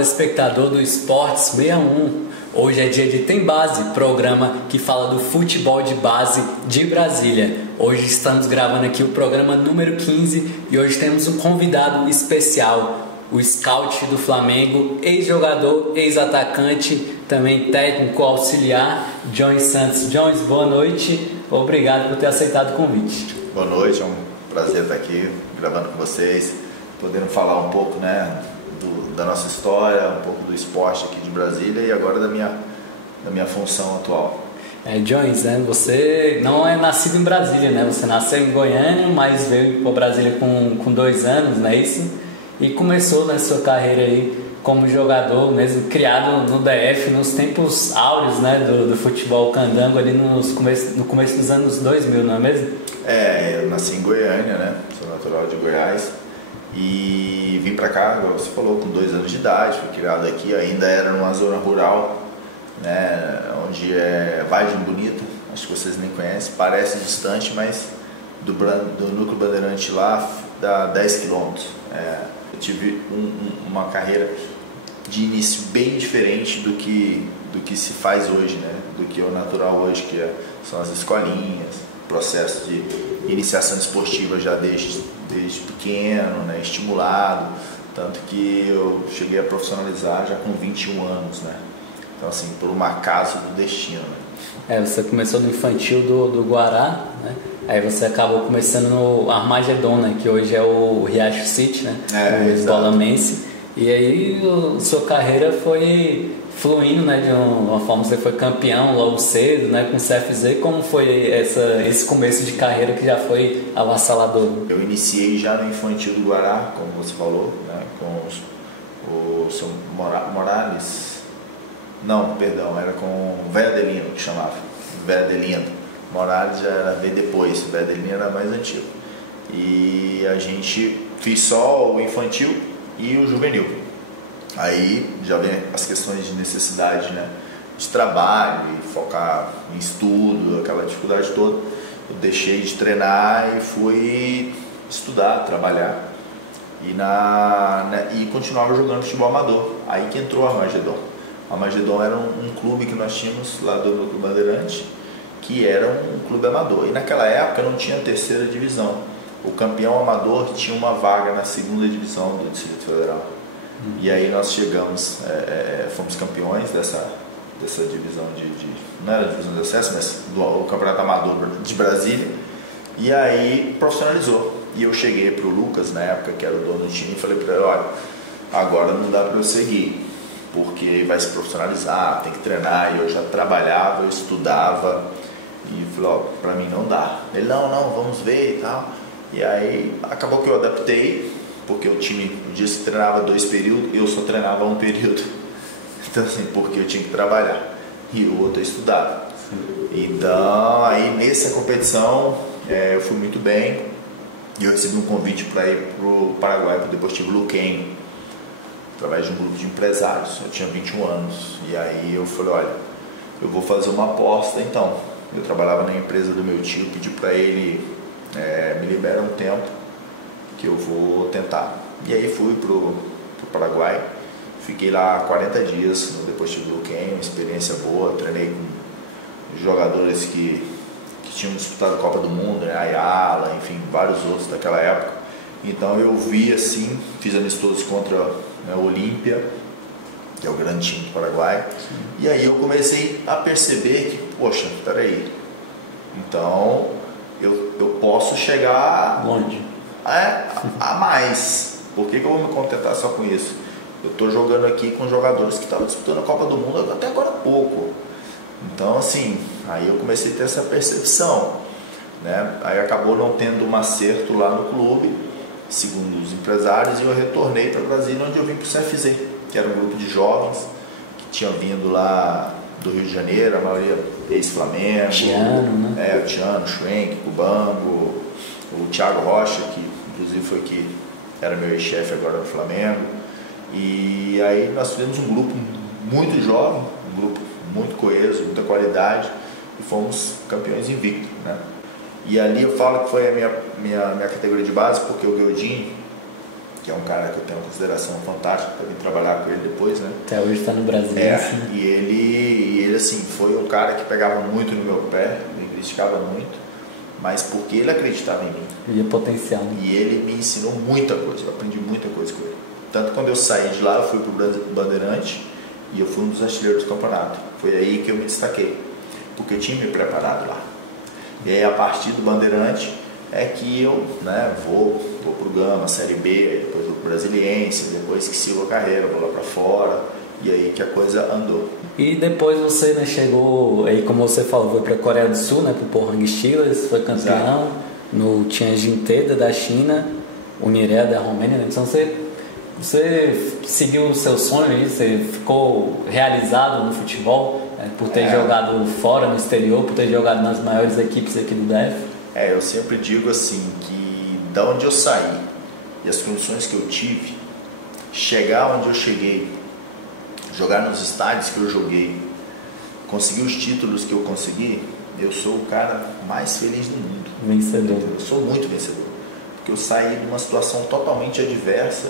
telespectador do Esportes 61. Hoje é dia de Tem Base, programa que fala do futebol de base de Brasília. Hoje estamos gravando aqui o programa número 15 e hoje temos um convidado especial, o scout do Flamengo, ex-jogador, ex-atacante, também técnico auxiliar, Jones Santos. Jones, boa noite, obrigado por ter aceitado o convite. Boa noite, é um prazer estar aqui gravando com vocês, podendo falar um pouco, da nossa história, um pouco do esporte aqui de Brasília e agora da minha função atual. Jones, você não é nascido em Brasília, né? Você nasceu em Goiânia, mas veio para Brasília com 2 anos, não é isso? E começou na sua carreira aí como jogador, mesmo criado no DF, nos tempos áureos, né, do futebol candango ali no começo dos anos 2000, não é mesmo? Eu nasci em Goiânia, né? Sou natural de Goiás e vim pra cá, como você falou, com 2 anos de idade, fui criado aqui, ainda era numa zona rural, né, onde é Vargem Bonita, acho que vocês nem conhecem, parece distante, mas do núcleo Bandeirante lá dá 10 quilômetros. Eu tive uma carreira de início bem diferente do que se faz hoje, né? Do que é o natural hoje, que são as escolinhas, processo de iniciação esportiva já desde pequeno, né? Estimulado, tanto que eu cheguei a profissionalizar já com 21 anos, né? Então, assim, por um acaso do destino, né? Você começou no infantil do Guará, né? Aí você acabou começando no Armagedon, né? Que hoje é o Riacho City, né? O Esbolamense. E aí sua carreira foi fluindo, né? De uma forma, você foi campeão logo cedo, né? Com o CFZ. Como foi esse começo de carreira que já foi avassalador? Eu iniciei já no infantil do Guará, como você falou, né? Com o seu Morales. Não, perdão, era com o Velho Adelino, que chamava. Velho Adelino. Morales já veio depois, o Velho Adelino era mais antigo. E a gente fez só o infantil e o juvenil. Aí já vem as questões de necessidade, né, de trabalho e focar em estudo, aquela dificuldade toda. Eu deixei de treinar e fui estudar, trabalhar e continuava jogando futebol amador. Aí que entrou a Armagedon. A Armagedon era um clube que nós tínhamos lá do Bandeirante, que era um clube amador. E naquela época não tinha 3ª divisão. O campeão amador tinha uma vaga na 2ª divisão do Distrito Federal. E aí nós chegamos, fomos campeões dessa divisão não era a divisão de acesso, mas do campeonato amador de Brasília. E aí profissionalizou. E eu cheguei para o Lucas, na época, que era o dono do time, e falei para ele: olha, agora não dá para eu seguir, porque vai se profissionalizar, tem que treinar. E eu já trabalhava, eu estudava, e falei: para mim não dá. Ele: não, vamos ver e tal. E aí acabou que eu adaptei, porque o time, um dia se treinava 2 períodos, eu só treinava 1 período. Então, assim, porque eu tinha que trabalhar e o outro eu estudava. Então, aí nessa competição eu fui muito bem e eu recebi um convite para ir para o Paraguai, para o Deportivo Luquenho, através de um grupo de empresários. Eu tinha 21 anos e aí eu falei: olha, eu vou fazer uma aposta então. Eu trabalhava na empresa do meu tio, pedi para ele: me libera um tempo que eu vou tentar. E aí fui pro Paraguai, fiquei lá 40 dias no Deportivo Luquenho, uma experiência boa, treinei com jogadores que tinham disputado a Copa do Mundo, né? Ayala, enfim, vários outros daquela época. Então eu vi assim, fiz amistosos contra o Olímpia, que é o grande time do Paraguai. Sim. E aí eu comecei a perceber que, poxa, peraí, então eu posso chegar longe, a mais. Por que eu vou me contentar só com isso? Eu estou jogando aqui com jogadores que estavam disputando a Copa do Mundo até agora há pouco. Então, assim, aí eu comecei a ter essa percepção, né? Aí acabou não tendo um acerto lá no clube, segundo os empresários, e eu retornei para Brasília, onde eu vim para o CFZ, que era um grupo de jovens que tinham vindo lá do Rio de Janeiro, a maioria ex-Flamengo, Tiano, né? O Tiano, Schwenk, Cubango, o Thiago Rocha, que inclusive foi que era meu ex-chefe agora no Flamengo. E aí nós tivemos um grupo muito jovem, um grupo muito coeso, muita qualidade, e fomos campeões invictos, né? E ali eu falo que foi a minha categoria de base, porque o Guildinho, que é um cara que eu tenho uma consideração fantástica, para vir trabalhar com ele depois, né? Até hoje está no Brasil. Né? E ele assim, foi um cara que pegava muito no meu pé, me criticava muito, mas porque ele acreditava em mim. Via potencial. Né? E ele me ensinou muita coisa, eu aprendi muita coisa com ele. Tanto quando eu saí de lá, eu fui para o Bandeirante e eu fui um dos artilheiros do campeonato. Foi aí que eu me destaquei, porque eu tinha me preparado lá. E aí, a partir do Bandeirante, é que eu, né, vou pro Gama, Série B, depois vou pro Brasiliense, depois que sigo a carreira, vou lá para fora, e aí que a coisa andou. E depois você, né, chegou, aí como você falou, foi para a Coreia do Sul, né, pro Pohang Steelers, foi campeão. Exato. No Tianjin Teda da China, Unirea da Romênia, né? Então você seguiu o seu sonho aí, você ficou realizado no futebol, por ter jogado fora, no exterior, por ter jogado nas maiores equipes aqui do DF? Eu sempre digo assim, que da onde eu saí e as condições que eu tive, chegar onde eu cheguei, jogar nos estádios que eu joguei, conseguir os títulos que eu consegui, eu sou o cara mais feliz do mundo. Vencedor. Eu sou muito vencedor, porque eu saí de uma situação totalmente adversa,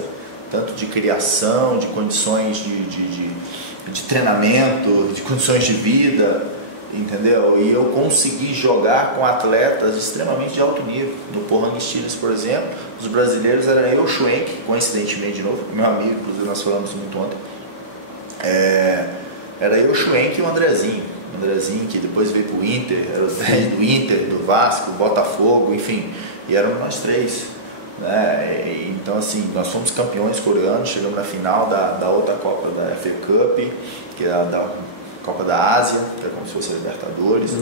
tanto de criação, de condições de treinamento, de condições de vida, entendeu? E eu consegui jogar com atletas extremamente de alto nível. No Pohang Steelers, por exemplo, os brasileiros eram eu, Schwenk, coincidentemente de novo, meu amigo, inclusive nós falamos muito ontem, era eu, Schwenk e o Andrezinho. O Andrezinho, que depois veio para o Inter, era os 10 do Inter, do Vasco, Botafogo, enfim, e éramos nós três. Né? Então, assim, nós fomos campeões coreanos, chegamos na final da outra Copa da FA Cup, que é a da Copa da Ásia, que é como se fosse a Libertadores,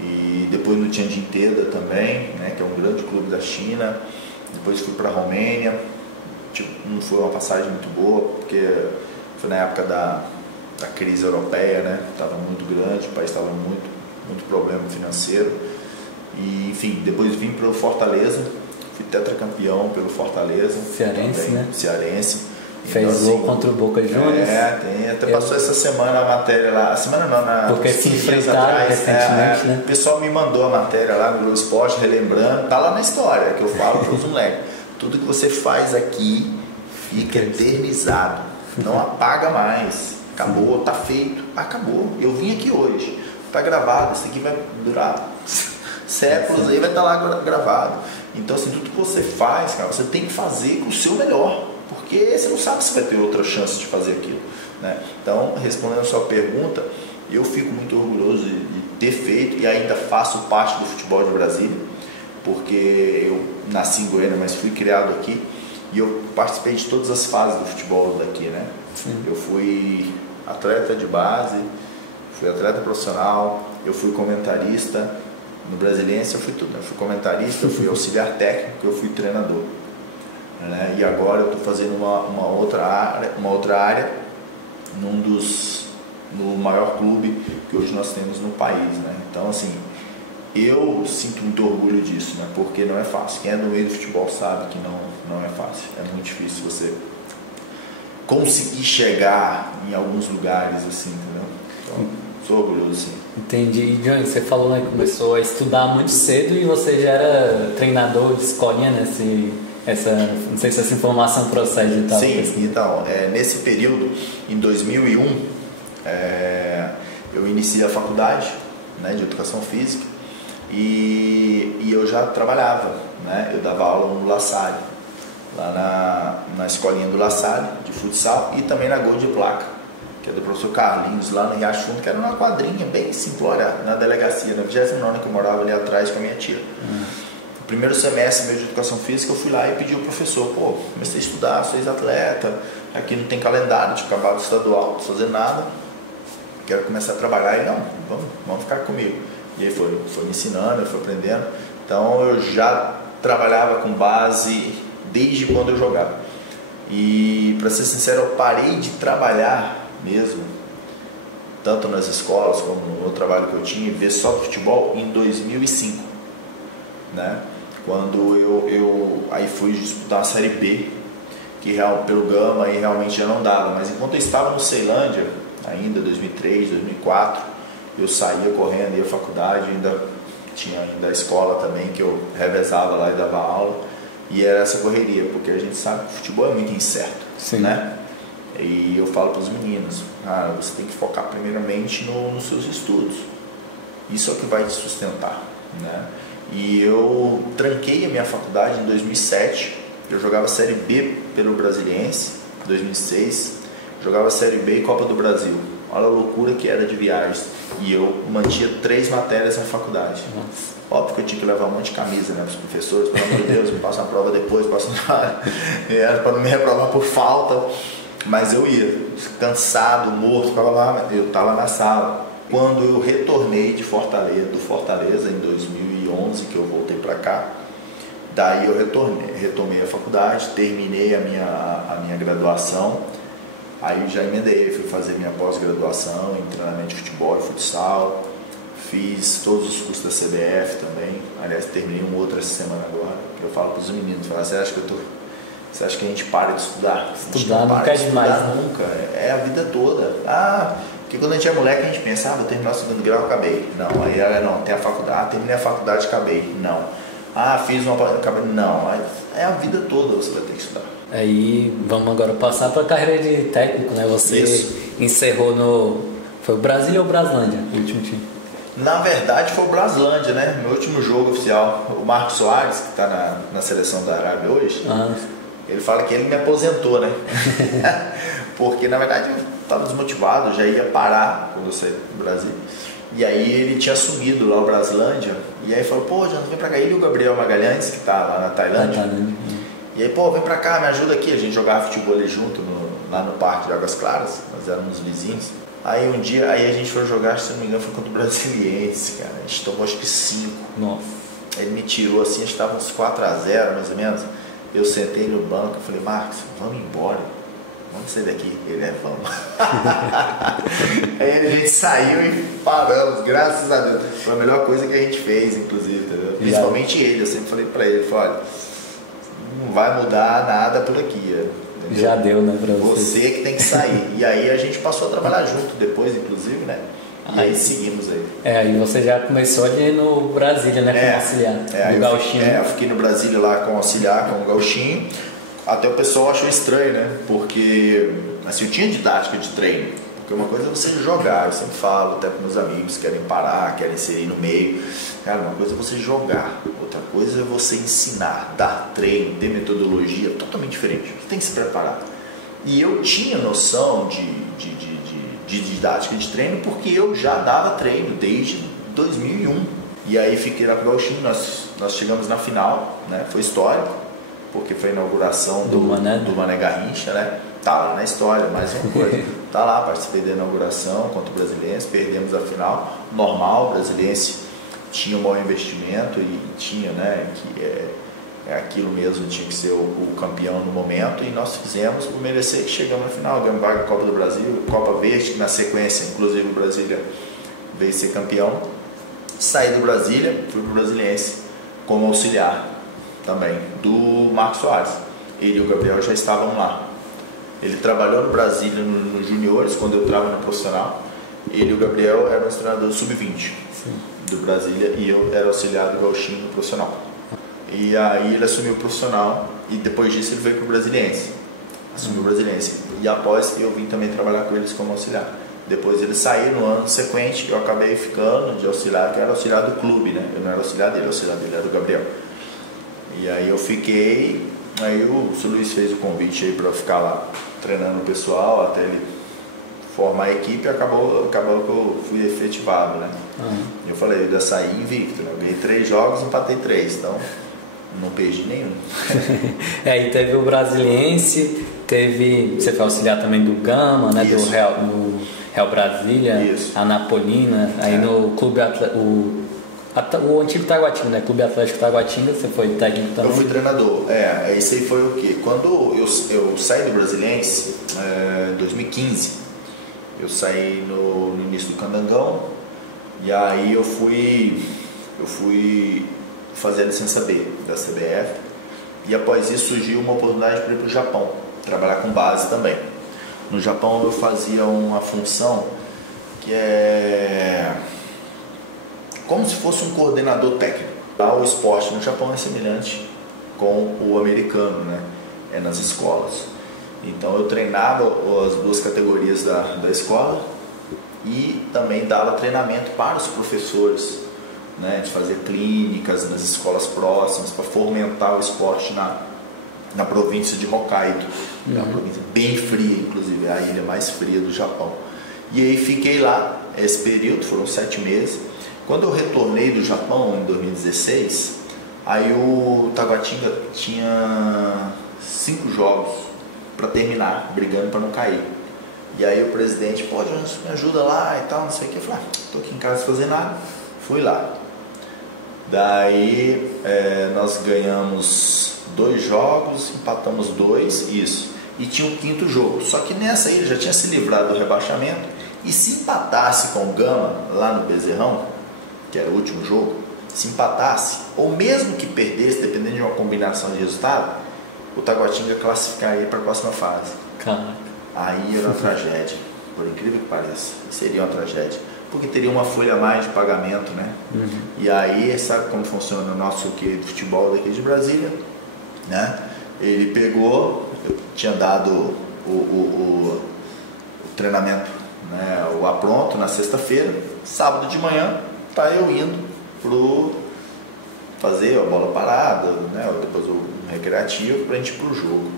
e depois no Tianjin Teda também, né, que é um grande clube da China. Depois fui para a Romênia, não foi uma passagem muito boa, porque foi na época da crise europeia, né, estava muito grande, o país estava muito problema financeiro, e enfim, depois vim para o Fortaleza, fui tetracampeão pelo Fortaleza. Cearense, também, né? Cearense. Fez gol contra o Boca Juniors. Até passou essa semana a matéria lá. A semana não, porque se enfrentaram recentemente, né? O pessoal me mandou a matéria lá no Globo Esporte, relembrando. Tá lá na história, que eu falo para os moleques. Tudo que você faz aqui fica eternizado. Não apaga mais. Acabou, tá feito. Acabou. Eu vim aqui hoje. Tá gravado. Isso aqui vai durar séculos, aí vai estar lá gravado. Então, assim, tudo que você faz, cara, você tem que fazer com o seu melhor. Porque você não sabe se vai ter outra chance de fazer aquilo, né? Então, respondendo a sua pergunta, eu fico muito orgulhoso de ter feito e ainda faço parte do futebol de Brasília, porque eu nasci em Goiânia, mas fui criado aqui e eu participei de todas as fases do futebol daqui, né? Sim. Eu fui atleta de base, fui atleta profissional, eu fui comentarista, no Brasiliense eu fui tudo, né? Eu fui comentarista, eu fui auxiliar técnico, eu fui treinador. Né? E agora eu estou fazendo uma outra área no maior clube que hoje nós temos no país, né? Então, assim, eu sinto muito orgulho disso, né? Porque não é fácil. Quem é do meio do futebol sabe que não é fácil. É muito difícil você conseguir chegar em alguns lugares assim, entendeu? Então, sou orgulhoso, sim. Entendi. E, Johnny, você falou, né, que começou a estudar muito cedo e você já era treinador de escolinha, né? Não sei se essa informação procede e tal. Sim, então, nesse período, em 2001, eu iniciei a faculdade, né, de Educação Física e eu já trabalhava, né, eu dava aula no La Salle, lá na escolinha do La Salle, de futsal, e também na Gol de Placa, que é do professor Carlinhos, lá no Riacho Fundo, que era uma quadrinha bem simplória, na delegacia, na 29ª, que eu morava ali atrás com a minha tia. Primeiro semestre meu de Educação Física, eu fui lá e pedi ao professor, comecei a estudar, sou ex-atleta, aqui não tem calendário, tinha acabado do estadual, não tô fazendo nada, quero começar a trabalhar. E não, vamos ficar comigo. E aí foi me ensinando, eu fui aprendendo. Então eu já trabalhava com base desde quando eu jogava. E para ser sincero, eu parei de trabalhar mesmo, tanto nas escolas como no trabalho que eu tinha, ver só futebol em 2005, né? Quando eu aí fui disputar a Série B, que pelo Gama aí realmente já não dava, mas enquanto eu estava no Ceilândia, ainda 2003, 2004, eu saía correndo, ia à faculdade, tinha ainda a escola também, que eu revezava lá e dava aula, E era essa correria, porque a gente sabe que o futebol é muito incerto, né? E eu falo para os meninos, você tem que focar primeiramente nos seus estudos. Isso é o que vai te sustentar, né? E eu tranquei a minha faculdade em 2007. Eu jogava Série B pelo Brasiliense, em 2006. Jogava Série B e Copa do Brasil. Olha a loucura que era de viagens. E eu mantinha 3 matérias na faculdade. Óbvio que eu tinha que levar um monte de camisa, né, para os professores. Pelo amor de Deus, me passa a prova depois, era para não me reprovar por falta. Mas eu ia, cansado, morto, eu estava na sala. Quando eu retornei do Fortaleza, em 2011, que eu voltei para cá, daí eu retomei a faculdade, terminei a minha graduação, aí já emendei, fui fazer minha pós-graduação em treinamento de futebol e futsal, fiz todos os cursos da CBF também, aliás, terminei um outro essa semana agora, que eu falo para os meninos, você acha que a gente para de estudar? Estudar nunca é demais, nunca, é a vida toda. Porque quando a gente é moleque a gente pensa, vou terminar o segundo grau, acabei. Não, não, tem a faculdade, terminei a faculdade, acabei. Não. Fiz uma, acabei. Não, é a vida toda você vai ter que estudar. Aí vamos agora passar para a carreira de técnico, né? Você encerrou foi o Brasília ou o Braslândia, o último time? Na verdade foi o Braslândia, né? Meu último jogo oficial. O Marcos Soares, que está na seleção da Arábia hoje, ele fala que ele me aposentou, né? Porque na verdade eu estava desmotivado, já ia parar quando eu saí do Brasil. E aí ele tinha assumido lá o Braslândia. E aí falou, já vem pra cá. Ele e o Gabriel Magalhães, que está lá na Tailândia. E aí, vem pra cá, me ajuda aqui. A gente jogava futebol ali junto, lá no Parque de Águas Claras. Nós éramos vizinhos. Aí um dia, a gente foi jogar, se não me engano, foi contra o Brasiliense, cara. A gente tomou acho que 5. Nossa. Ele me tirou assim, a gente estava uns 4-0 mais ou menos. Eu sentei no banco e falei, Marcos, vamos embora. Vamos sair daqui. Ele vamos. Aí a gente saiu e paramos, graças a Deus. Foi a melhor coisa que a gente fez, inclusive, entendeu? Principalmente ele, eu sempre falei pra ele, olha, não vai mudar nada por aqui. Entendeu? Já deu, né, pra você. Você que tem que sair. E aí a gente passou a trabalhar junto depois, inclusive, né? E aí seguimos aí. Aí você já começou ali no Brasília, né, como auxiliar, no Gauchinho. Eu fiquei no Brasília lá como auxiliar, com o Gauchinho. Até o pessoal achou estranho, né? Porque, assim, eu tinha didática de treino. Porque uma coisa é você jogar, eu sempre falo até para meus amigos que querem parar, querem ser no meio. Cara, uma coisa é você jogar, outra coisa é você ensinar, dar treino, ter metodologia, totalmente diferente. Você tem que se preparar. E eu tinha noção de didática de treino porque eu já dava treino desde 2001. E aí fiquei lá com o Gauchinho, nós chegamos na final, né? Foi histórico, porque foi a inauguração do Mané Garrincha, né? Tá lá na história, mais uma coisa. Tá lá, participei da inauguração contra o Brasiliense, perdemos a final. Normal, o Brasiliense tinha um bom investimento e tinha, né? Que é aquilo mesmo, tinha que ser o campeão no momento. E nós fizemos por merecer que chegamos na final. Ganhamos vaga Copa do Brasil, Copa Verde, que na sequência, inclusive o Brasília veio ser campeão. Saí do Brasília, fui pro Brasiliense como auxiliar também do Marcos Soares. Ele e o Gabriel já estavam lá. Ele trabalhou no Brasília nos juniores, quando eu estava no profissional. Ele e o Gabriel eram os treinadores sub-20 do Brasília e eu era auxiliar do Gauchinho no profissional. E aí ele assumiu o profissional e depois disso ele veio para o Brasiliense. Assumiu o Brasiliense. E após eu vim também trabalhar com eles como auxiliar. Depois ele saiu no ano seguinte, eu acabei ficando de auxiliar, que era auxiliar do clube, né? Eu não era auxiliar dele era do Gabriel. E aí eu fiquei, aí o Sr. Luiz fez o convite aí para eu ficar lá treinando o pessoal até ele formar a equipe e acabou que eu fui efetivado, né? Eu falei, eu ainda saí invicto, né? Eu ganhei 3 jogos, empatei 3, então não perdi nenhum. E teve o Brasiliense, você foi auxiliar também do Gama, né? Isso. Do Real Brasília, Isso. a Napolina, aí no Clube o antigo Taguatinga, né? Clube Atlético Taguatinga, você foi técnico também? Eu fui treinador, esse aí foi o quê? Quando eu saí do Brasiliense, em 2015, eu saí no início do Candangão, e aí eu fui fazer a licença B da CBF, e após isso surgiu uma oportunidade para ir para o Japão, trabalhar com base também. No Japão eu fazia uma função que é como se fosse um coordenador técnico. Lá o esporte no Japão é semelhante com o americano, né? Nas escolas. Então eu treinava as duas categorias da escola e também dava treinamento para os professores, né? De fazer clínicas nas escolas próximas para fomentar o esporte na província de Hokkaido, uma província bem fria, inclusive, a ilha mais fria do Japão. E aí fiquei lá esse período, foram 7 meses. Quando eu retornei do Japão em 2016, aí o Taguatinga tinha 5 jogos para terminar, brigando para não cair. E aí o presidente, pô, me ajuda lá e tal, não sei o que. Eu falei, tô aqui em casa sem fazer nada. Fui lá. Daí nós ganhamos 2 jogos, empatamos 2, isso. E tinha um 5º jogo. Só que nessa aí ele já tinha se livrado do rebaixamento. E se empatasse com o Gama lá no Bezerrão, que era o último jogo, se empatasse, ou mesmo que perdesse, dependendo de uma combinação de resultado, o Taguatinga classificaria para a próxima fase. Caraca. Aí era uma tragédia, por incrível que pareça, seria uma tragédia, porque teria uma folha a mais de pagamento, né? E aí, sabe como funciona o nosso futebol daqui de Brasília, né? Ele pegou, eu tinha dado o treinamento, né, o apronto na sexta-feira, sábado de manhã, tá eu indo pro fazer a bola parada, né, depois o recreativo pra gente ir pro jogo.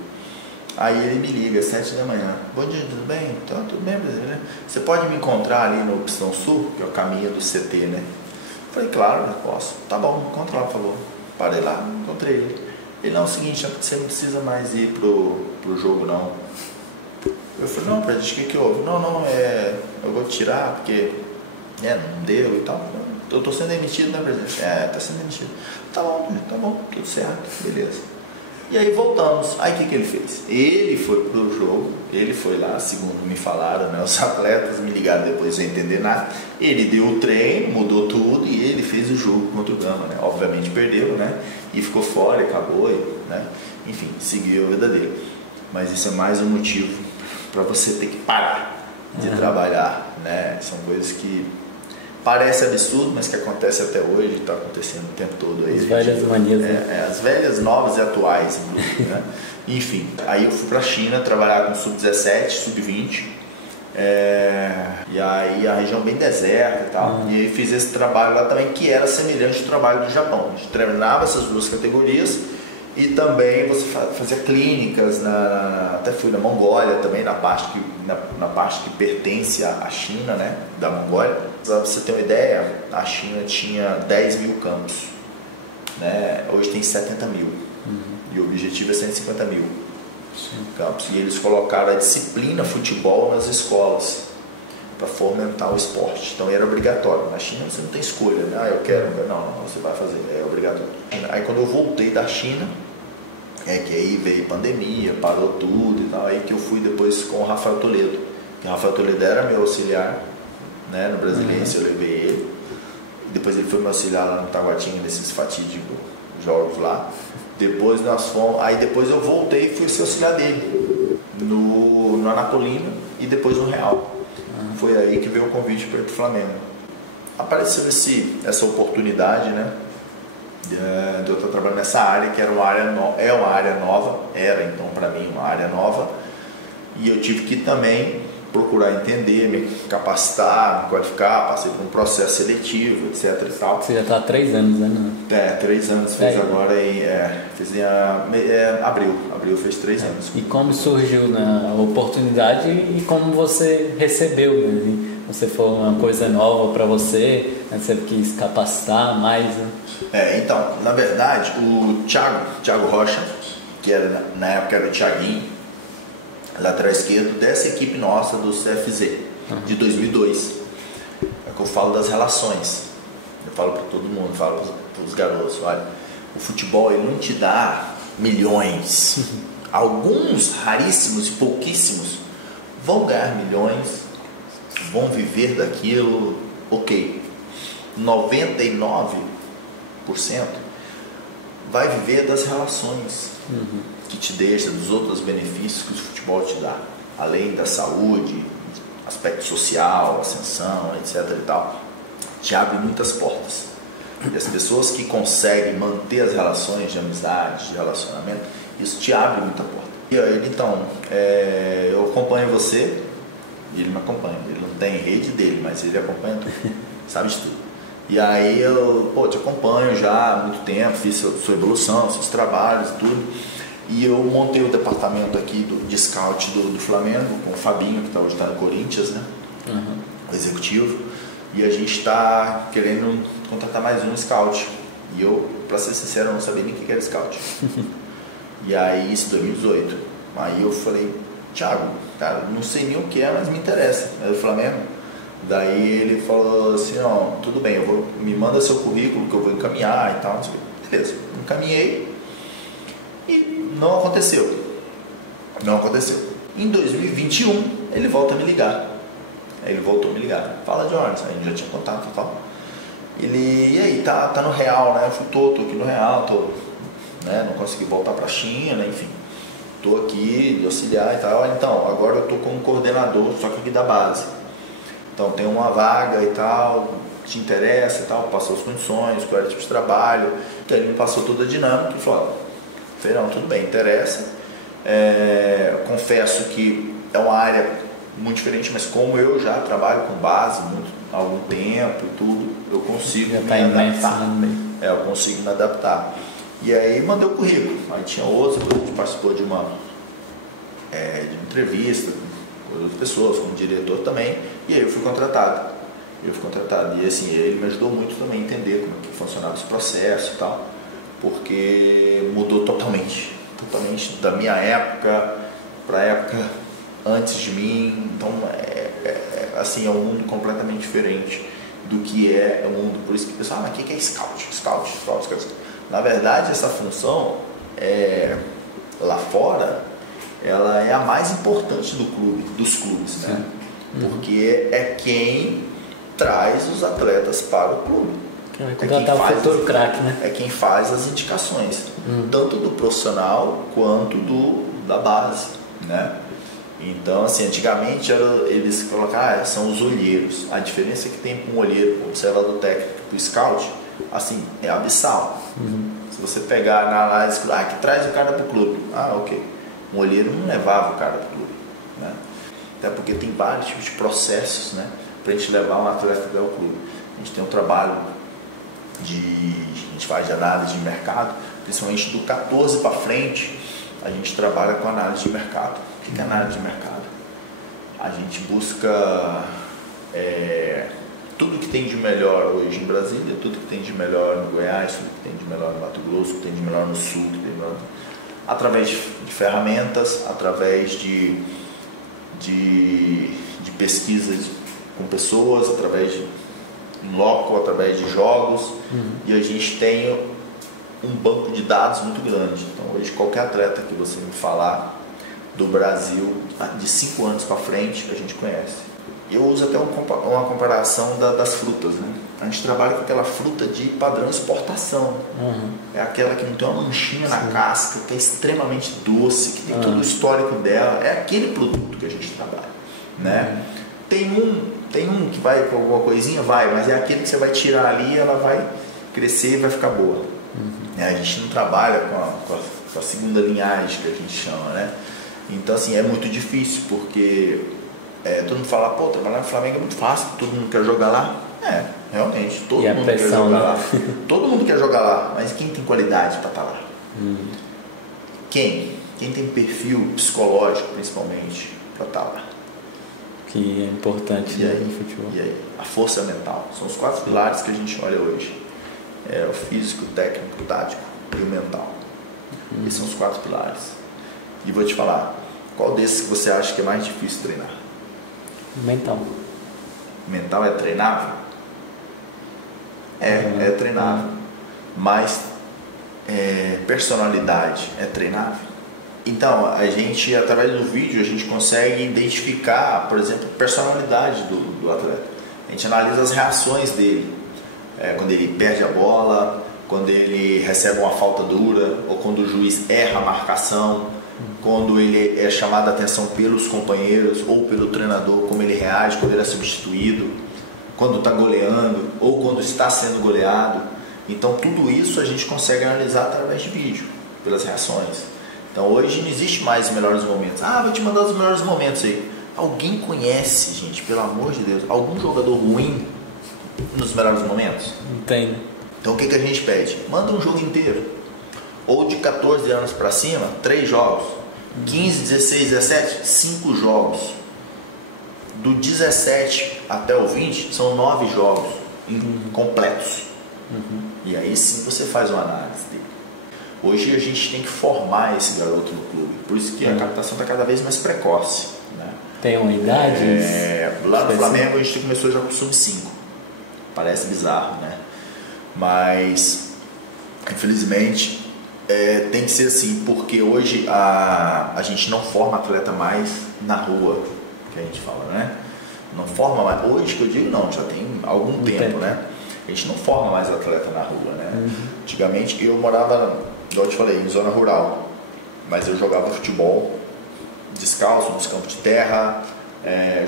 Aí ele me liga às 7 da manhã, bom dia, tudo bem? Então, tudo bem, brasileiro? Você pode me encontrar ali no Pistão Sul, que é o caminho do CT, né? Falei, claro, eu posso. Tá bom, encontra lá, falou. Parei lá, encontrei ele. Ele, não, é o seguinte, você não precisa mais ir pro jogo, não. Eu falei, não, presidente, o que houve? Não, eu vou te tirar, porque não deu e tal. Eu tô sendo demitido, né, presidente? Tá sendo demitido. Tá bom, tudo certo, beleza. E aí voltamos. Aí o que ele fez? Ele foi pro jogo, ele foi lá, segundo me falaram, né? Os atletas me ligaram depois sem entender nada. Ele deu o treino, mudou tudo e ele fez o jogo contra o Gama, né? Obviamente perdeu, né? E ficou fora, acabou, né? Enfim, seguiu a vida dele. Mas isso é mais um motivo para você ter que parar de trabalhar, né? São coisas que parece absurdo, mas que acontece até hoje, está acontecendo o tempo todo aí. As velhas manias, né? As velhas, novas e atuais, inclusive, né? Enfim, aí eu fui para a China trabalhar com sub-17, sub-20, e aí a região bem deserta e tal. E aí fiz esse trabalho lá também, que era semelhante ao trabalho do Japão. A gente treinava essas duas categorias e também você fazia clínicas, até fui na Mongólia também, na parte que pertence à China, né, da Mongólia. Para você ter uma ideia, a China tinha 10 mil campos, né? Hoje tem 70 mil. E o objetivo é 150 mil campos. E eles colocaram a disciplina futebol nas escolas para fomentar o esporte. Então era obrigatório. Na China você não tem escolha, né? Eu quero. Não, você vai fazer, é obrigatório. Aí quando eu voltei da China, que aí veio pandemia, parou tudo e tal, aí que eu fui depois com o Rafael Toledo. O Rafael Toledo era meu auxiliar, né, no Brasiliense, eu levei ele. Depois ele foi meu auxiliar lá no Taguatinga, nesses fatídicos jogos lá. Depois nós fomos, aí depois eu voltei e fui ser auxiliar dele no Anapolina e depois no Real. Foi aí que veio o convite para ir pro Flamengo. Apareceu essa oportunidade, né, de eu estar trabalhando nessa área, que era uma área nova, era então para mim uma área nova, e eu tive que também procurar entender, me capacitar, me qualificar, passei por um processo seletivo, etc e tal. Você já está há 3 anos, né? 3 anos, fez agora fiz em abril fez 3 anos. E como surgiu a oportunidade e como você recebeu, né? Você foi uma coisa nova para você, né? Você quis capacitar mais, né? Então, na verdade, o Thiago Rocha, que na época era o Thiaguinho, lateral esquerdo dessa equipe nossa do CFZ, de 2002. É que eu falo das relações. Eu falo para todo mundo, falo para os garotos, olha, o futebol ele não te dá milhões. Alguns, raríssimos e pouquíssimos, vão ganhar milhões, vão viver daquilo, ok. 99% vai viver das relações que te deixa, dos outros benefícios que o futebol te dá, além da saúde, aspecto social, ascensão, etc e tal, te abre muitas portas. E as pessoas que conseguem manter as relações de amizade, de relacionamento, isso te abre muita porta. E ele, então, eu acompanho você, e ele me acompanha. Ele não tem rede dele, mas ele acompanha tudo, sabe de tudo. E aí eu, te acompanho já há muito tempo, fiz sua evolução, seus trabalhos e tudo. E eu montei o departamento aqui de scout do Flamengo, com o Fabinho, que hoje está no Corinthians, né? O executivo. E a gente está querendo contratar mais um scout. E eu, para ser sincero, não sabia nem o que era scout. E aí, isso em 2018. Aí eu falei, Thiago, cara, não sei nem o que é, mas me interessa. É do Flamengo. Daí ele falou assim, ó, tudo bem, me manda seu currículo que eu vou encaminhar e tal. Beleza, encaminhei e não aconteceu. Não aconteceu. Em 2021, ele volta a me ligar. Aí ele voltou a me ligar. Fala, Jones, aí a gente já tinha contato e tal. Ele, e aí, tá no Real, né? Eu falei, tô aqui no Real, né? Não consegui voltar pra China, enfim. Tô aqui de auxiliar e tal. Então, agora eu tô como coordenador, só que aqui da base. Então tem uma vaga e tal, te interessa e tal, passou as condições, qual era o tipo de trabalho. Então ele me passou toda a dinâmica e falou, falei, não, tudo bem, interessa. Confesso que é uma área muito diferente, mas como eu já trabalho com base há algum tempo e tudo, eu consigo me adaptar. Eu consigo me adaptar. E aí mandei o currículo. Aí tinha outros, a gente participou de uma entrevista com outras pessoas, como diretor também, e aí eu fui contratado. E assim, ele me ajudou muito também a entender como que funcionava esse processo e tal, porque mudou totalmente da minha época para a época antes de mim. Então assim, é um mundo completamente diferente do que é o mundo. Por isso que o pessoal, mas o que é scout? Na verdade, essa função lá fora, ela é a mais importante dos clubes, né? Porque é quem traz os atletas para o clube. O futuro craque, né? É quem faz as indicações, tanto do profissional quanto da base, né? Então, assim, antigamente eles colocavam, são os olheiros. A diferença que tem para um olheiro, observador técnico, para o scout, assim, é abissal. Se você pegar na análise, que traz o cara para o clube, ok. Um olheiro não levava o cara para o clube, né? Até porque tem vários tipos de processos, né, para a gente levar um atleta até o clube. A gente tem um trabalho a gente faz de análise de mercado, principalmente do 14 para frente, a gente trabalha com análise de mercado. O que é análise de mercado? A gente busca tudo que tem de melhor hoje em Brasília, tudo que tem de melhor no Goiás, tudo que tem de melhor no Mato Grosso, que tem de melhor no Sul, que tem de melhor... através de ferramentas, através de pesquisa com pessoas, através de loco, através de jogos, e a gente tem um banco de dados muito grande. Então hoje qualquer atleta que você me falar do Brasil de 5 anos para frente, a gente conhece. Eu uso até uma comparação das frutas, né? A gente trabalha com aquela fruta de padrão exportação. É aquela que não tem uma manchinha na casca, que é extremamente doce, que tem todo o histórico dela. É aquele produto que a gente trabalha, né? Tem um que vai com alguma coisinha, mas é aquele que você vai tirar ali e ela vai crescer e vai ficar boa. A gente não trabalha com a segunda linhagem, que a gente chama, né? Então, assim, é muito difícil, porque todo mundo fala, trabalhar no Flamengo é muito fácil, todo mundo quer jogar lá. Realmente, todo mundo quer jogar lá. Todo mundo quer jogar lá, mas quem tem qualidade para estar lá? Quem tem perfil psicológico, principalmente, para estar lá? Que é importante no futebol. E aí? A força mental. São os 4 pilares que a gente olha hoje. O físico, o técnico, o tático e o mental. Esses são os 4 pilares. E vou te falar, qual desses que você acha que é mais difícil treinar? Mental. Mental é treinável? É treinável. Mas personalidade é treinável? Então, a gente, através do vídeo, a gente consegue identificar, por exemplo, a personalidade do atleta. A gente analisa as reações dele. Quando ele perde a bola, quando ele recebe uma falta dura, ou quando o juiz erra a marcação, quando ele é chamado a atenção pelos companheiros ou pelo treinador, como ele reage quando ele é substituído, quando está goleando ou quando está sendo goleado. Então tudo isso a gente consegue analisar através de vídeo, pelas reações. Então hoje não existe mais os melhores momentos. Ah, vou te mandar os melhores momentos aí. Alguém conhece, gente, pelo amor de Deus, algum jogador ruim nos melhores momentos? Não tem. Então o que a gente pede? Manda um jogo inteiro. Ou de 14 anos para cima, 3 jogos. 15, 16, 17, 5 jogos. Do 17 até o 20 são 9 jogos completos. E aí sim você faz uma análise dele. Hoje a gente tem que formar esse garoto no clube. Por isso que a captação está cada vez mais precoce, né? Tem uma idade? Lá no Flamengo a gente começou já com o sub-5. Parece bizarro, né? Mas infelizmente tem que ser assim, porque hoje a gente não forma atleta mais na rua, que a gente fala, né? Não forma mais. Hoje que eu digo não, já tem algum tempo, né? A gente não forma mais atleta na rua, né? Antigamente eu morava, igual eu te falei, em zona rural, mas eu jogava futebol descalço, nos campos de terra,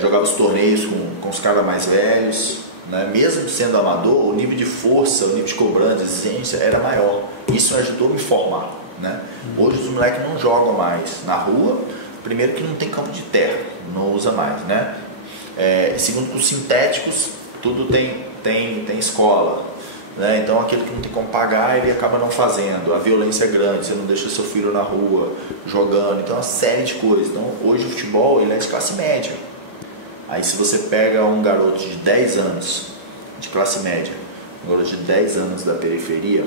jogava os torneios com os caras mais velhos, né? Mesmo sendo amador, o nível de força, o nível de cobrança, de exigência era maior. Isso ajudou a me formar, né? Hoje os moleques não jogam mais na rua, primeiro que não tem campo de terra, não usa mais, né? Segundo que os sintéticos, tudo tem escola, né? Então aquele que não tem como pagar, ele acaba não fazendo. A violência é grande, você não deixa seu filho na rua jogando, então uma série de coisas. Então hoje o futebol ele é de classe média. Aí se você pega um garoto de 10 anos de classe média, um garoto de 10 anos da periferia,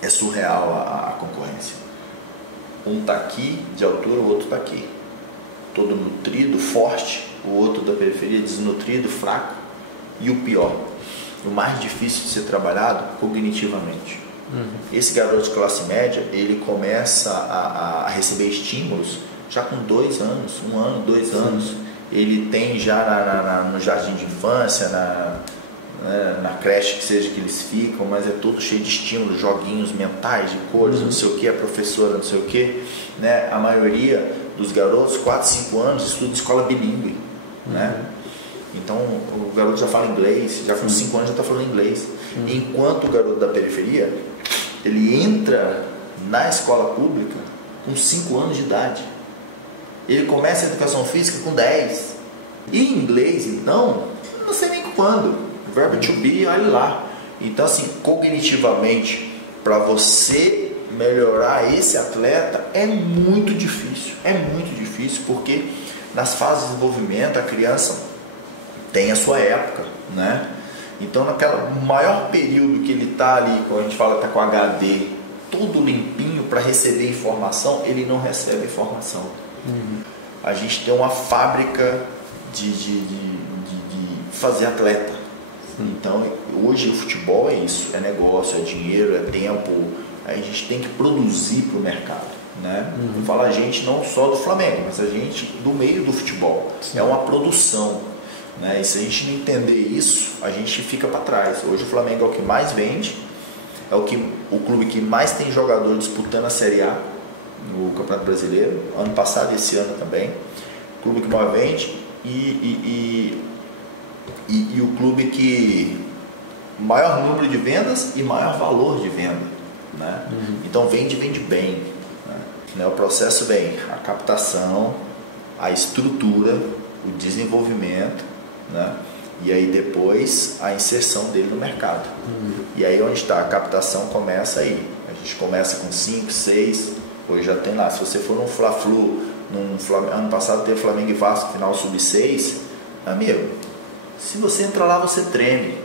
é surreal a concorrência. Um tá aqui de altura, o outro tá aqui, todo nutrido, forte, o outro da periferia desnutrido, fraco. E o pior, o mais difícil de ser trabalhado cognitivamente. Esse garoto de classe média, ele começa a receber estímulos já com 2 anos, 1 ano, 2 anos. Ele tem já no jardim de infância, na creche que seja que eles ficam, mas é todo cheio de estímulos, joguinhos mentais, de cores, não sei o que, a professora não sei o que, né? A maioria dos garotos, 4, 5 anos, estuda em escola bilíngue, né? Então o garoto já fala inglês, já com 5 anos já está falando inglês. Enquanto o garoto da periferia, ele entra na escola pública com 5 anos de idade. Ele começa a educação física com 10. E inglês, então, não sei nem quando. Verbo to be, olha lá. Então, assim, cognitivamente, para você melhorar esse atleta, é muito difícil. É muito difícil, porque nas fases de desenvolvimento, a criança tem a sua época, né? Então, naquele maior período que ele está ali, quando a gente fala que está com HD, tudo limpinho para receber informação, ele não recebe informação. A gente tem uma fábrica de fazer atleta. Então hoje o futebol é isso, é negócio, é dinheiro, é tempo. A gente tem que produzir para o mercado, né? Eu falo a gente não só do Flamengo, mas a gente do meio do futebol. É uma produção, né? E se a gente não entender isso, a gente fica para trás. Hoje o Flamengo é o que mais vende, é o clube que mais tem jogador disputando a Série A no Campeonato Brasileiro, ano passado e esse ano também. O clube que mais vende e o clube que maior número de vendas e maior valor de venda, né? Então vende bem, né? O processo vem a captação, a estrutura, o desenvolvimento, né? E aí depois a inserção dele no mercado. E aí onde está a captação começa aí. A gente começa com 5, 6. Hoje já tem lá, se você for num Fla-Flu, ano passado teve Flamengo e Vasco, final sub-6, amigo, se você entrar lá você treme.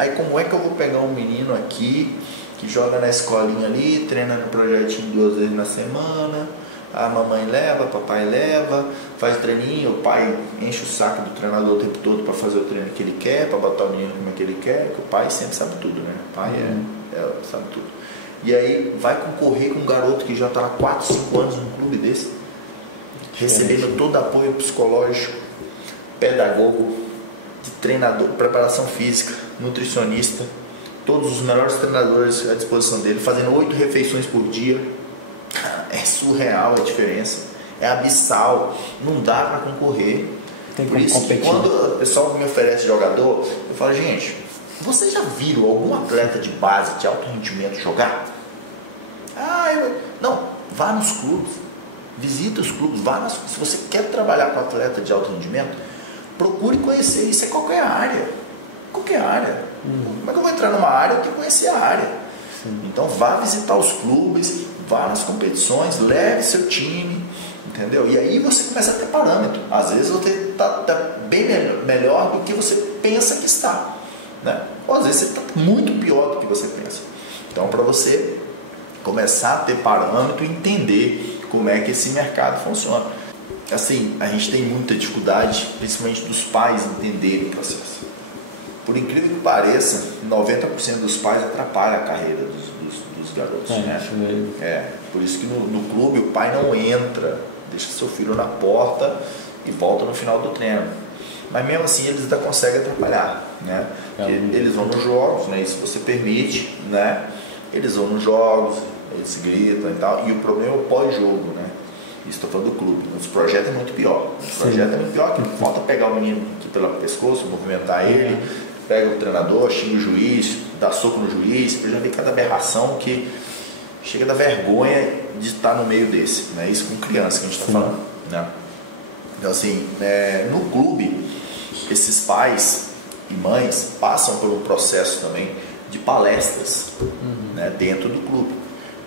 Aí como é que eu vou pegar um menino aqui, que joga na escolinha ali, treina no projetinho 2 vezes na semana, a mamãe leva, papai leva, faz treininho, o pai enche o saco do treinador o tempo todo para fazer o treino que ele quer, para botar o menino como é que ele quer, que o pai sempre sabe tudo, né? O pai sabe tudo. E aí vai concorrer com um garoto que já está há 4, 5 anos num clube desse, recebendo todo apoio psicológico, pedagogo, de treinador, preparação física, nutricionista, todos os melhores treinadores à disposição dele, fazendo 8 refeições por dia. É surreal a diferença, é abissal, não dá para concorrer. Tem por isso competir. Quando o pessoal me oferece jogador, eu falo, gente, Vocês já viram algum atleta de base, de alto rendimento jogar? Não, vá nos clubes, visita os clubes, se você quer trabalhar com atleta de alto rendimento, procure conhecer, isso é qualquer área. Qualquer área. Como é que eu vou entrar numa área? Eu tenho que conhecer a área. Então vá visitar os clubes, vá nas competições, leve seu time, entendeu? E aí você começa a ter parâmetro. Às vezes você está bem melhor do que você pensa que está, né? Ou às vezes você está muito pior do que você pensa. Então, para você começar a ter parâmetro e entender como é que esse mercado funciona. Assim, a gente tem muita dificuldade, principalmente dos pais, entenderem o processo. Por incrível que pareça, 90% dos pais atrapalha a carreira dos garotos, né? Por isso que no clube o pai não entra, deixa seu filho na porta e volta no final do treino. Mas mesmo assim eles ainda conseguem atrapalhar, né? Eles vão nos jogos, né? Isso você permite, né? Eles vão nos jogos, eles gritam e tal. E o problema é o pós-jogo, né? Isso estou falando do clube. Os projetos é muito pior. O projeto é muito pior, que falta pegar o menino aqui pelo pescoço, movimentar ele, pega o treinador, xinga o juiz, dá soco no juiz. Eu já vi cada aberração que chega da vergonha de estar no meio desse, né? Isso com criança que a gente está falando, né? Então assim, no clube, esses pais e mães passam por um processo também de palestras, né, dentro do clube,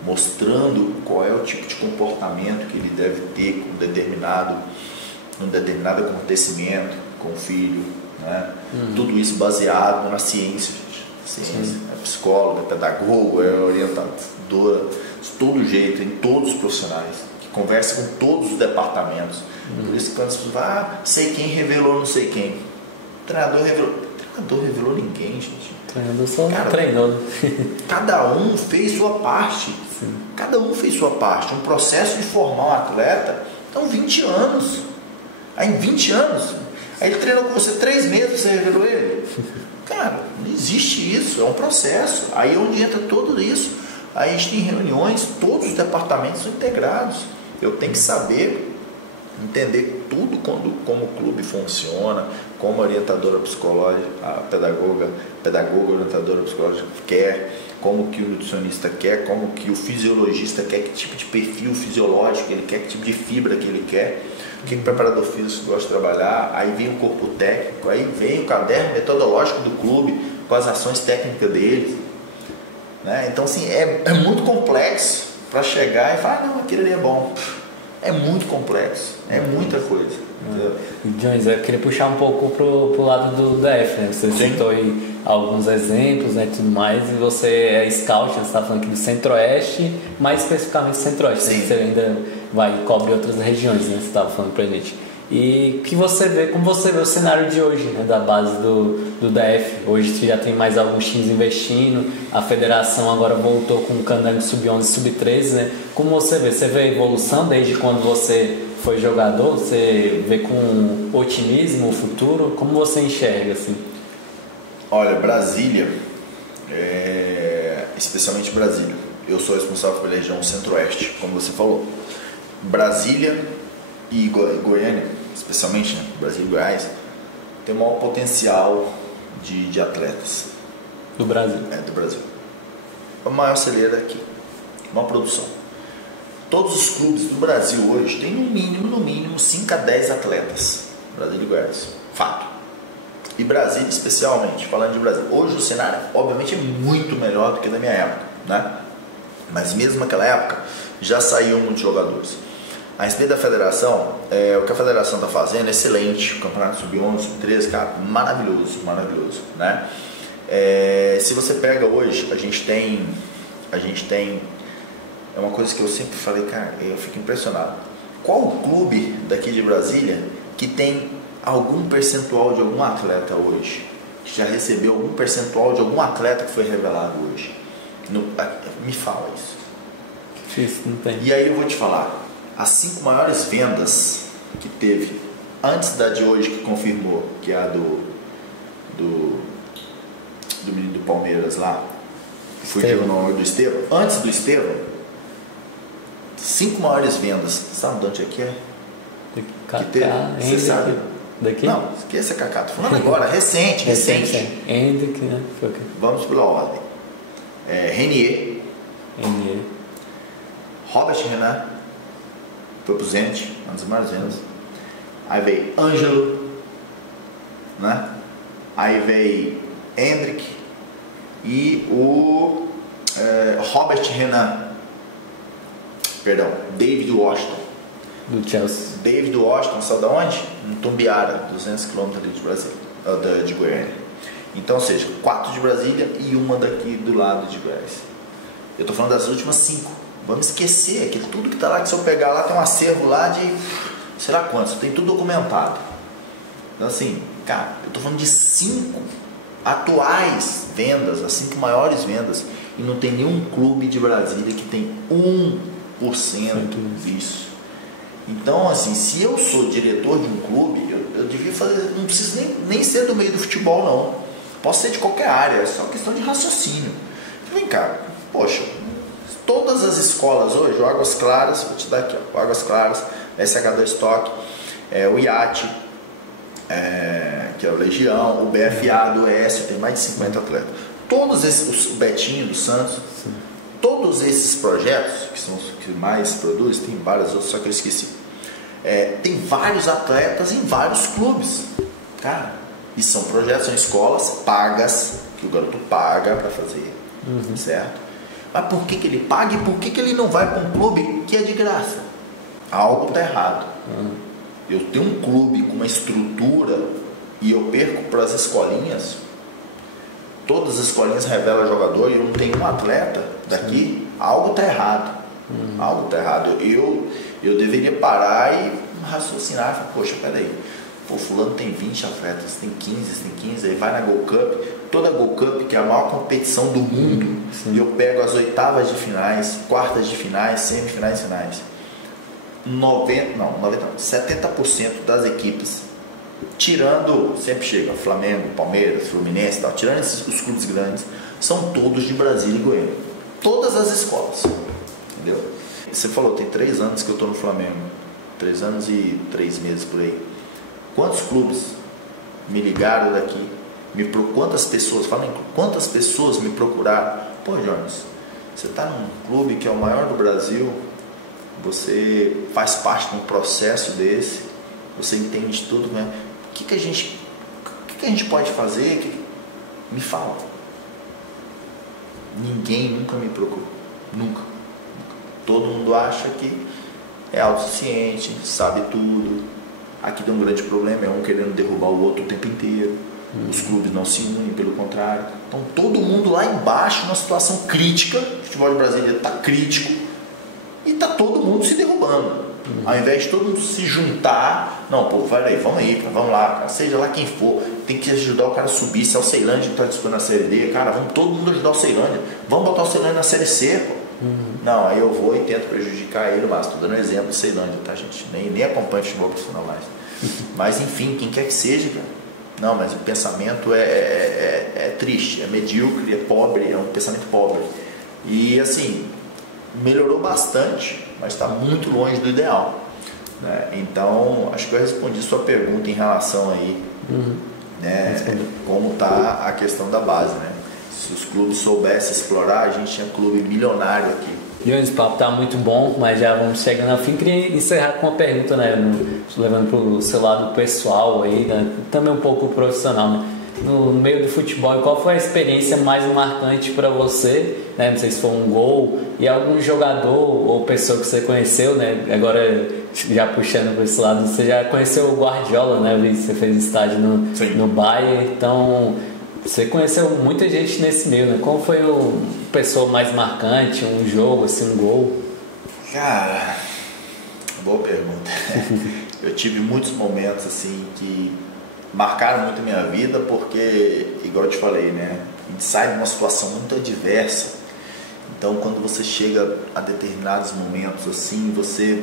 mostrando qual é o tipo de comportamento que ele deve ter com um determinado acontecimento com o filho, né? Tudo isso baseado na ciência, ciência, é psicóloga, é pedagoga, é orientadora, de todo jeito, em todos os profissionais, que conversa com todos os departamentos. Por isso que quando as pessoas falam, sei quem revelou não sei quem. O treinador revelou ninguém, gente. O treinador só treinou. Cada um fez sua parte. Sim. Cada um fez sua parte. Um processo de formar um atleta, então 20 anos. Aí em 20 anos, aí ele treinou com você 3 meses, você revelou ele. Cara, não existe isso, é um processo. Aí é onde entra tudo isso. Aí a gente tem reuniões, todos os departamentos são integrados. Eu tenho que saber, entender tudo como o clube funciona, como a orientadora psicológica, a pedagoga, orientadora psicológica quer, como que o nutricionista quer, como que o fisiologista quer, que tipo de perfil fisiológico ele quer, que tipo de fibra que ele quer, que o preparador físico gosta de trabalhar. Aí vem o corpo técnico, aí vem o caderno metodológico do clube, com as ações técnicas deles, né? Então assim, é muito complexo para chegar e falar, não, aquilo ali é bom. É muito complexo, é muita coisa. Jones, eu queria puxar um pouco pro lado do DF, né? Você citou aí alguns exemplos, né, e tudo mais, e você é scout, você está falando aqui do Centro-Oeste, mais especificamente Centro-Oeste, né? Você ainda vai cobre outras regiões, né? Você estava falando pra gente. E que você vê, como você vê o cenário de hoje, né, da base do DF? Hoje você já tem mais alguns times investindo, a federação agora voltou com o Candango Sub-11 e Sub-13, né? Como você vê? Você vê a evolução desde quando você foi jogador? Você vê com otimismo o futuro? Como você enxerga, assim? Olha, Brasília, especialmente Brasília, eu sou responsável pela região Centro-Oeste, como você falou. Brasília e Goiânia, especialmente, né, Brasil e Goiás, tem o maior potencial de atletas do Brasil. Do Brasil. A maior celeira aqui, maior produção. Todos os clubes do Brasil hoje têm no mínimo 5 a 10 atletas. Brasil e Goiás, fato. E Brasília especialmente, falando de Brasil, hoje o cenário obviamente é muito melhor do que na minha época, né? Mas mesmo naquela época já saíam muitos jogadores. A respeito da federação, o que a federação está fazendo é excelente. O campeonato Sub-11, Sub-13, cara, maravilhoso, né? Se você pega hoje, a gente tem, é uma coisa que eu sempre falei, cara, eu fico impressionado. Qual o clube daqui de Brasília que tem algum percentual de algum atleta hoje? Que já recebeu algum percentual de algum atleta que foi revelado hoje? Me fala isso. Difícil, não tem. E aí eu vou te falar. As 5 maiores vendas que teve antes da de hoje, que confirmou, que é a do menino do Palmeiras lá, que fugiu o nome do Estevão. Antes do Estevão, 5 maiores vendas. Sabe de onde é que é? Que teve? Você sabe? daqui? Não, esqueça Kaká, tô falando agora, recente. Hendrick, né? Vamos pela ordem. Renier. Robert Renan, foi pro Zenit, uma das maiores vendas. Aí veio Ângelo, né? Aí veio Hendrick e o Robert Renan, perdão, David Washington. Do Chelsea. David Washington, saiu da onde? Em Tumbiara, 200 km ali de Brasília, de Goiânia. Então, ou seja, 4 de Brasília e uma daqui do lado de Goiás. Eu tô falando das últimas 5. Vamos esquecer aquilo, tudo que tá lá, que se eu pegar lá, tem um acervo lá de, sei lá quantos, tem tudo documentado. Então assim, cara, eu tô falando de 5 atuais vendas, as 5 maiores vendas, e não tem nenhum clube de Brasília que tem 1% disso. Então assim, se eu sou diretor de um clube, eu devia fazer, não preciso nem ser do meio do futebol não, posso ser de qualquer área, é só questão de raciocínio. Vem cá, poxa, todas as escolas hoje, o Águas Claras, vou te dar aqui, ó, o Águas Claras, SH2 Stock, o IAT, que é o Legião, o BFA do Oeste, tem mais de 50 atletas. Todos esses, o Betinho do Santos, todos esses projetos, que são os que mais produzem, tem vários outros, só que eu esqueci. Tem vários atletas em vários clubes, cara, e são projetos, são escolas pagas, que o garoto paga para fazer, certo? Mas por que ele paga e por que ele não vai para um clube que é de graça? Algo está errado. Eu tenho um clube com uma estrutura e eu perco para as escolinhas. Todas as escolinhas revelam jogador e eu não tenho um atleta daqui. Algo está errado. Algo está errado. Eu deveria parar e raciocinar e falar, poxa, peraí. Pô, fulano tem 20 atletas, tem 15, aí vai na Gold Cup, toda a Gold Cup, que é a maior competição do mundo, e eu pego as oitavas de finais, quartas de finais, semifinais e finais. 70% das equipes, tirando, sempre chega Flamengo, Palmeiras, Fluminense, tal, tirando os clubes grandes, são todos de Brasília e Goiânia. Todas as escolas, entendeu? Você falou, tem 3 anos que eu estou no Flamengo, 3 anos e 3 meses por aí. Quantos clubes me ligaram daqui? Quantas pessoas, quantas pessoas me procuraram? Pô, Jonas, você está num clube que é o maior do Brasil, você faz parte de um processo desse, você entende de tudo, né? O que a gente pode fazer? Me fala. Ninguém nunca me procurou. Nunca. Todo mundo acha que é autossuficiente, sabe tudo. Aqui tem um grande problema, é um querendo derrubar o outro o tempo inteiro. Os clubes não se unem, pelo contrário. Então todo mundo lá embaixo, numa situação crítica, o futebol de Brasília está crítico, e está todo mundo se derrubando. Ao invés de todo mundo se juntar, não, pô, vai aí, vamos lá, cara, seja lá quem for, tem que ajudar o cara a subir. Se é o Ceilândia que está disputando a Série D, cara, vamos todo mundo ajudar o Ceilândia, vamos botar o Ceilândia na Série C, pô. Não, aí eu vou e tento prejudicar ele, mas estou dando um exemplo do Ceilândia, tá, gente? Nem acompanho futebol profissional mais. Mas enfim, quem quer que seja, cara. Não, mas o pensamento é triste, é medíocre, é pobre, é um pensamento pobre. E assim, melhorou bastante, mas está muito longe do ideal, né? Então, acho que eu respondi sua pergunta em relação aí, né, como está a questão da base, né? Se os clubes soubessem explorar, a gente tinha clube milionário aqui. Jones, o papo tá muito bom, mas já vamos chegando ao fim. Queria encerrar com uma pergunta, né, levando para o seu lado pessoal aí, né, também um pouco profissional, né? No meio do futebol, qual foi a experiência mais marcante para você, né? Não sei se foi um gol, e algum jogador ou pessoa que você conheceu, né? Agora, já puxando para esse lado, você já conheceu o Guardiola, né? Você fez estágio no Bayern, então você conheceu muita gente nesse meio, né? Qual foi a pessoa mais marcante, um jogo, assim, um gol? Cara, boa pergunta. Eu tive muitos momentos assim que marcaram muito a minha vida, porque, igual eu te falei, né, a gente sai de uma situação muito adversa. Então, quando você chega a determinados momentos assim, você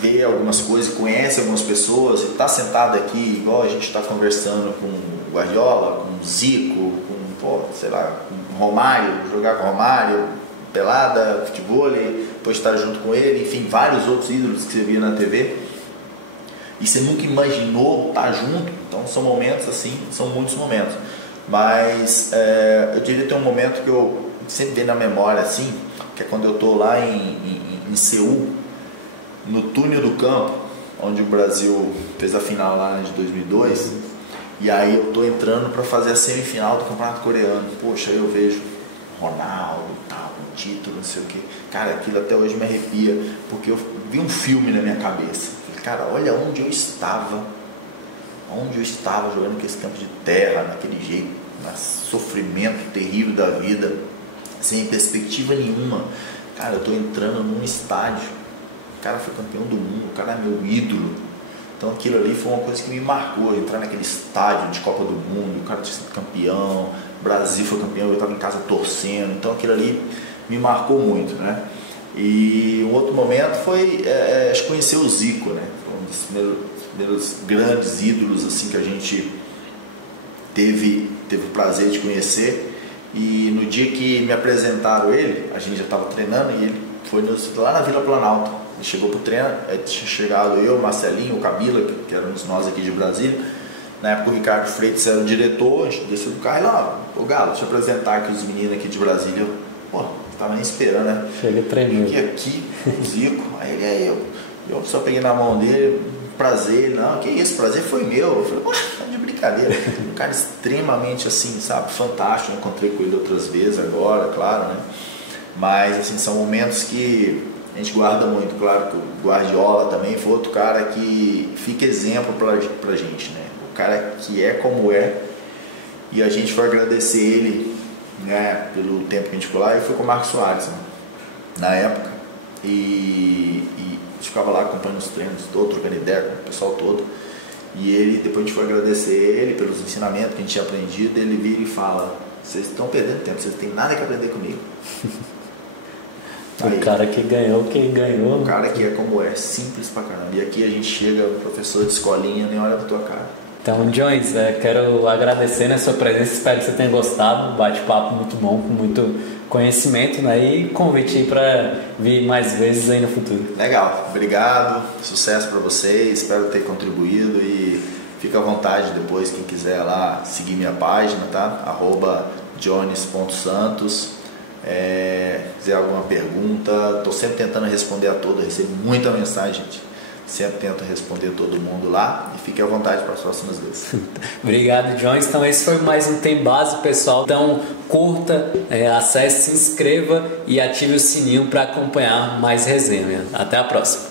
vê algumas coisas, conhece algumas pessoas, e está sentado aqui, igual a gente está conversando com o Guardiola, com o Zico, com, sei lá, com o Romário, jogar com o Romário, pelada, futebol, depois estar junto com ele, enfim, vários outros ídolos que você via na TV e você nunca imaginou estar junto. Então são momentos assim, são muitos momentos, mas eu diria que tem um momento que eu sempre venho na memória assim, que é quando eu estou lá em Seul, no túnel do campo, onde o Brasil fez a final lá de 2002, e aí eu tô entrando para fazer a semifinal do Campeonato Coreano. Poxa, aí eu vejo Ronaldo, tal, um título, não sei o que. Cara, aquilo até hoje me arrepia, porque eu vi um filme na minha cabeça. Falei, cara, olha onde eu estava jogando aquele campo de terra, naquele jeito, no sofrimento terrível da vida, sem perspectiva nenhuma. Cara, eu tô entrando num estádio, o cara foi campeão do mundo, o cara é meu ídolo. Então aquilo ali foi uma coisa que me marcou, entrar naquele estádio de Copa do Mundo, o cara tinha sido campeão, o Brasil foi campeão, eu estava em casa torcendo, então aquilo ali me marcou muito, né? E um outro momento foi conhecer o Zico, né? Foi um dos primeiros grandes ídolos assim, que a gente teve o prazer de conhecer. E no dia que me apresentaram ele, a gente já estava treinando e ele foi lá na Vila Planalto. Ele chegou pro treino, tinha chegado eu, o Marcelinho, o Kabila, que éramos nós aqui de Brasília. Na época o Ricardo Freitas era o diretor, a gente desceu do carro e lá, ô Galo, deixa eu apresentar aqui os meninos aqui de Brasília. Eu, pô, tava nem esperando, né? Chega treinando. Aqui, o Zico, aí ele é eu só peguei na mão dele, prazer, não, que isso, prazer foi meu. Eu falei, pô, tá de brincadeira. Um cara extremamente assim, sabe, fantástico, eu encontrei com ele outras vezes agora, claro, né? Mas assim, são momentos que a gente guarda muito. Claro que o Guardiola também foi outro cara que fica exemplo pra gente, né? O cara que é como é, e a gente foi agradecer ele, né, pelo tempo que a gente ficou lá, e foi com o Marcos Soares, né, na época, e a gente ficava lá acompanhando os treinos, trocando ideia com o pessoal todo, e ele, depois a gente foi agradecer ele pelos ensinamentos que a gente tinha aprendido. Ele vira e fala, vocês estão perdendo tempo, vocês não têm nada que aprender comigo. O cara que ganhou, quem ganhou. O cara que é como é, simples pra caramba. E aqui a gente chega, professor de escolinha, nem olha pra tua cara. Então, Jones, quero agradecer, né, a sua presença, espero que você tenha gostado. Bate-papo muito bom, com muito conhecimento, né, e convite aí para vir mais vezes aí no futuro. Legal, obrigado, sucesso para vocês, espero ter contribuído e fica à vontade depois, quem quiser lá seguir minha página, tá? @jones.santos. Quiser alguma pergunta, estou sempre tentando responder a todos, recebo muita mensagem, gente. Sempre tento responder todo mundo lá, e fique à vontade para as próximas vezes. Obrigado, Jones. Então esse foi mais um Tem Base, pessoal. Então curta, acesse, se inscreva e ative o sininho para acompanhar mais resenha. Até a próxima.